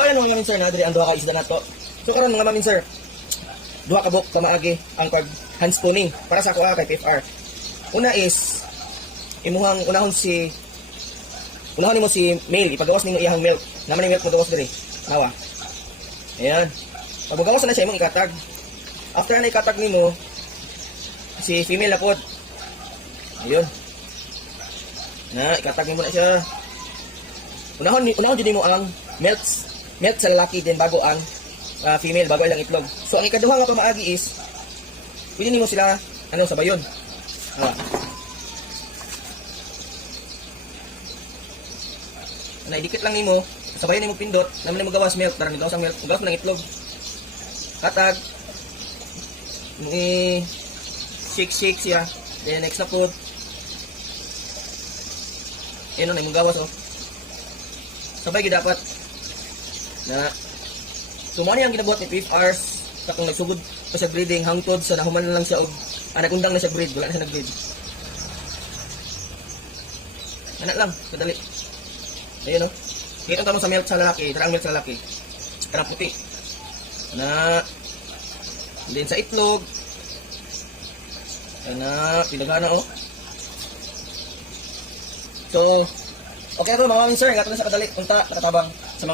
So ayan mga mamin sir, na diri ang duha ka isda nato. So karon mga mamin sir, duha ka buk kamaagi ang pag hand spooning para sa kuha kay PFR. Una is imuhang unahon nimo si male, ipagawas nimo iyang milk. Naman ni milk mo gawas diri. Nawa. Ayan. Pag gawas na siya imong ikatag. After na ikatag nimo si female na pod. Ayun. Na ikatag nimo na siya. Unahon jud nimo ang milk sa lalaki din bago ang female, bago ilang itlog. So ang ikaduha nga pamaagi is pili nimo sila sabayon. Idikit lang nimo, sabayan nimo pindot, naman nimo gawas milk, tara gawas ang milk, gawas ng itlog. Katag shake siya. Then next na po. Ayun na imong gawas Sabay gid dapat na sumani ang ginabuhat ni 12 hours sa kung nagsugod pa sa breeding hangtod sa nahuman na lang siya og nagundang na siya breed, wala na siya nag-breed. Anak lang, kadali. Ayun Kita tamo sa milk sa lalaki, tarang milk sa lalaki. Karang puti. Na din sa itlog. Na pinagana So, okay na to mga mamin sir, gato na sa kadali, unta, nakatabang.